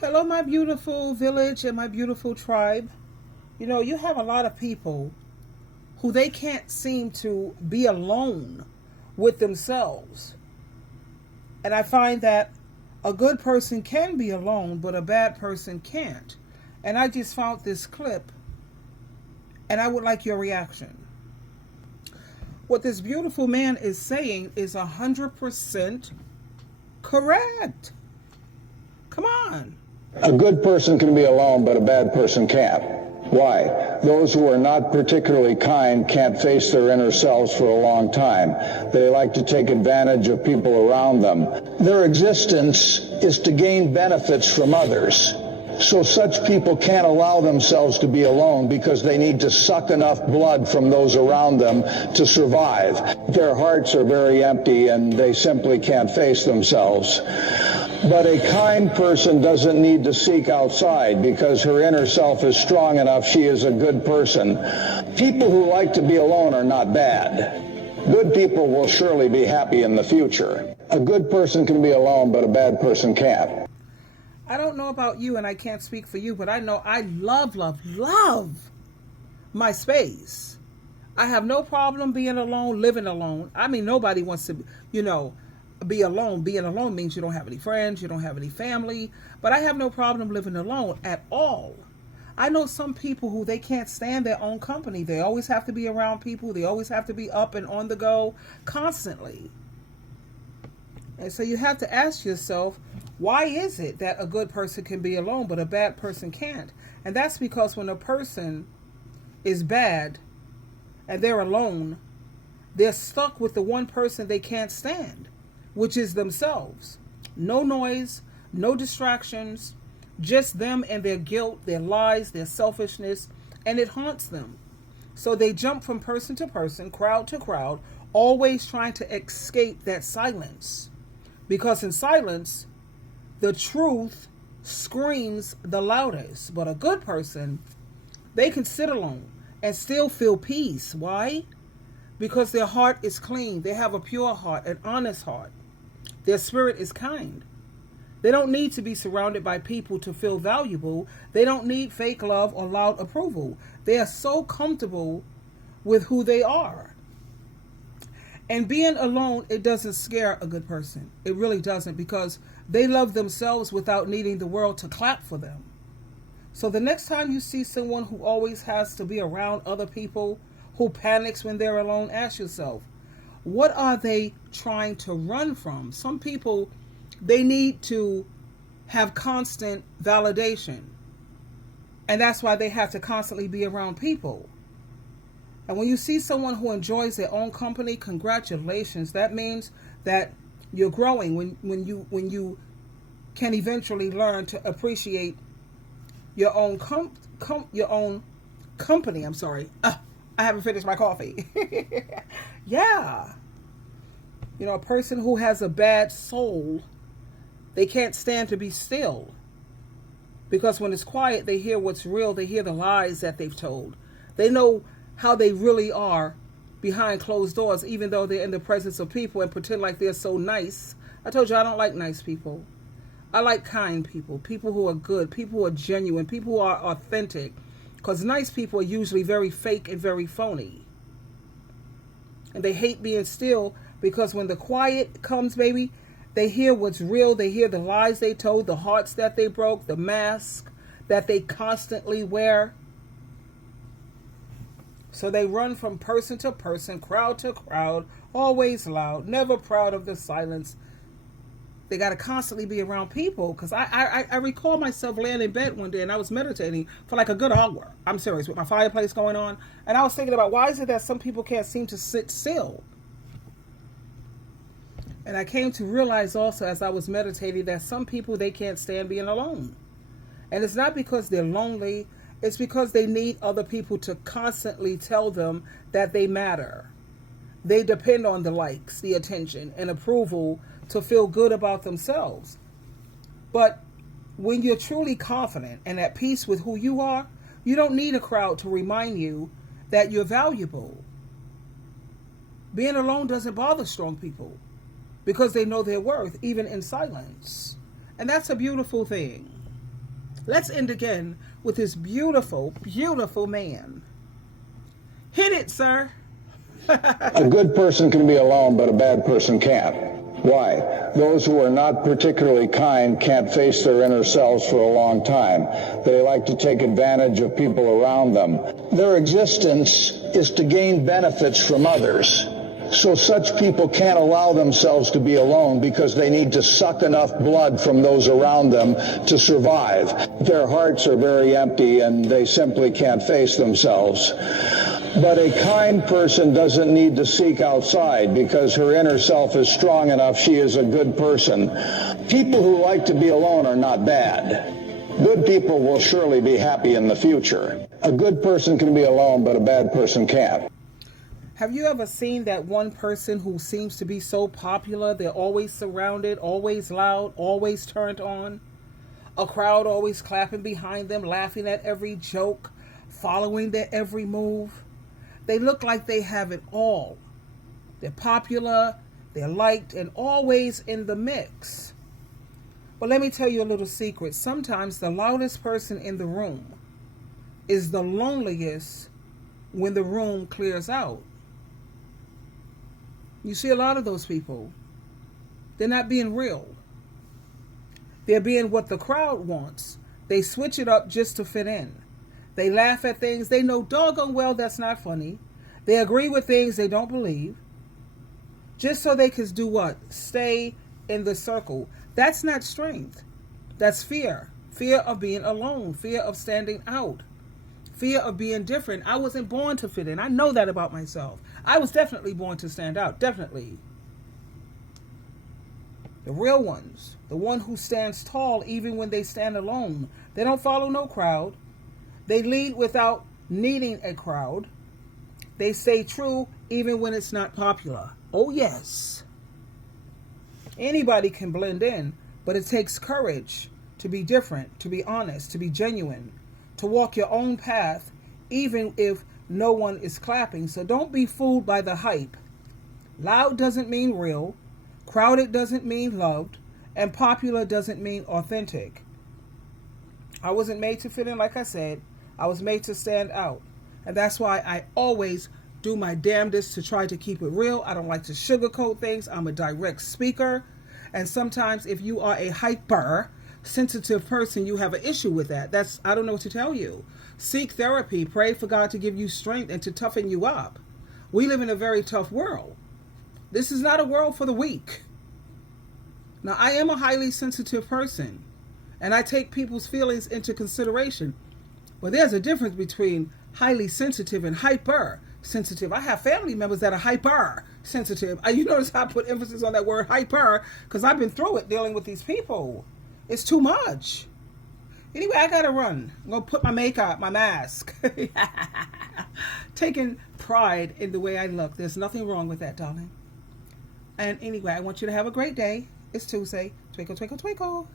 Hello, my beautiful village and my beautiful tribe. You know, you have a lot of people who they can't seem to be alone with themselves. And I find that a good person can be alone, but a bad person can't. And I just found this clip, and I would like your reaction. What this beautiful man is saying is 100% correct. Come on. A good person can be alone, but a bad person can't. Why? Those who are not particularly kind can't face their inner selves for a long time. They like to take advantage of people around them. Their existence is to gain benefits from others. So such people can't allow themselves to be alone because they need to suck enough blood from those around them to survive. Their hearts are very empty and they simply can't face themselves. But a kind person doesn't need to seek outside because her inner self is strong enough. She is a good person. People who like to be alone are not bad. Good people will surely be happy in the future. A good person can be alone, but a bad person can't. I don't know about you, and I can't speak for you, but I know I love my space. I have no problem being alone, living alone. I mean, nobody wants to, be alone. Being alone means you don't have any friends, you don't have any family, but I have no problem living alone at all. I know some people who they can't stand their own company. They always have to be around people. They always have to be up and on the go constantly. And so you have to ask yourself, why is it that a good person can be alone but a bad person can't? And that's because when a person is bad and they're alone, they're stuck with the one person they can't stand, which is themselves. No noise, no distractions, just them and their guilt, their lies, their selfishness, and it haunts them. So they jump from person to person, crowd to crowd, always trying to escape that silence. Because in silence, the truth screams the loudest. But a good person, they can sit alone and still feel peace. Why? Because their heart is clean. They have a pure heart, an honest heart. Their spirit is kind. They don't need to be surrounded by people to feel valuable. They don't need fake love or loud approval. They are so comfortable with who they are. And being alone, it doesn't scare a good person. It really doesn't, because they love themselves without needing the world to clap for them. So the next time you see someone who always has to be around other people, who panics when they're alone, ask yourself, what are they trying to run from? Some people, they need to have constant validation. And that's why they have to constantly be around people. And when you see someone who enjoys their own company, congratulations. That means that you're growing when you can eventually learn to appreciate your own your own company. I'm sorry. I haven't finished my coffee. Yeah. A person who has a bad soul, they can't stand to be still. Because when it's quiet, they hear what's real. They hear the lies that they've told. They know how they really are behind closed doors, even though they're in the presence of people and pretend like they're so nice. I told you I don't like nice people. I like kind people, people who are good, people who are genuine, people who are authentic. Because nice people are usually very fake and very phony. And they hate being still, because when the quiet comes, baby, they hear what's real. They hear the lies they told, the hearts that they broke, the mask that they constantly wear. So they run from person to person, crowd to crowd, always loud, never proud of the silence. They got to constantly be around people. Because I recall myself laying in bed one day and I was meditating for like a good hour. I'm serious, with my fireplace going on. And I was thinking about, why is it that some people can't seem to sit still? And I came to realize also as I was meditating that some people, they can't stand being alone. And it's not because they're lonely. It's because they need other people to constantly tell them that they matter. They depend on the likes, the attention, and approval to feel good about themselves. But when you're truly confident and at peace with who you are, you don't need a crowd to remind you that you're valuable. Being alone doesn't bother strong people because they know their worth, even in silence. And that's a beautiful thing. Let's end again with this beautiful, beautiful man. Hit it, sir. A good person can be alone, but a bad person can't. Why? Those who are not particularly kind can't face their inner selves for a long time. They like to take advantage of people around them. Their existence is to gain benefits from others. So such people can't allow themselves to be alone because they need to suck enough blood from those around them to survive. Their hearts are very empty and they simply can't face themselves. But a kind person doesn't need to seek outside because her inner self is strong enough. She is a good person. People who like to be alone are not bad. Good people will surely be happy in the future. A good person can be alone, but a bad person can't. Have you ever seen that one person who seems to be so popular? They're always surrounded, always loud, always turned on. A crowd always clapping behind them, laughing at every joke, following their every move. They look like they have it all. They're popular, they're liked, and always in the mix. But let me tell you a little secret. Sometimes the loudest person in the room is the loneliest when the room clears out. You see a lot of those people. They're not being real. They're being what the crowd wants. They switch it up just to fit in. They laugh at things they know doggone well that's not funny. They agree with things they don't believe. Just so they can do what? Stay in the circle. That's not strength. That's fear. Fear of being alone. Fear of standing out. Fear of being different. I wasn't born to fit in. I know that about myself. I was definitely born to stand out. Definitely. The real ones. The one who stands tall even when they stand alone. They don't follow no crowd. They lead without needing a crowd. They stay true even when it's not popular. Oh, yes. Anybody can blend in, but it takes courage to be different, to be honest, to be genuine, to walk your own path, even if no one is clapping. So don't be fooled by the hype. Loud doesn't mean real. Crowded doesn't mean loved. And popular doesn't mean authentic. I wasn't made to fit in, like I said. I was made to stand out. And that's why I always do my damnedest to try to keep it real. I don't like to sugarcoat things. I'm a direct speaker. And sometimes if you are a hyper sensitive person, you have an issue with that. I don't know what to tell you. Seek therapy. Pray for God to give you strength and to toughen you up. We live in a very tough world. This is not a world for the weak. Now, I am a highly sensitive person, and I take people's feelings into consideration. But there's a difference between highly sensitive and hyper sensitive. I have family members that are hyper sensitive. You notice I put emphasis on that word hyper because I've been through it dealing with these people. It's too much. Anyway, I gotta run. I'm gonna put my makeup, my mask. Taking pride in the way I look. There's nothing wrong with that, darling. And anyway, I want you to have a great day. It's Tuesday. Twinkle, twinkle, twinkle.